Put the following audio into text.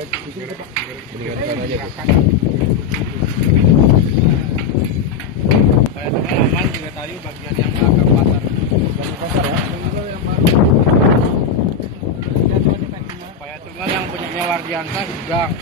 Digantikan aja tuh. Kayak teman juga tadi bagian yang agak pasar. Pasar ya. Yang baru. Kayak tunggal yang punyanya Wardiansa Gang.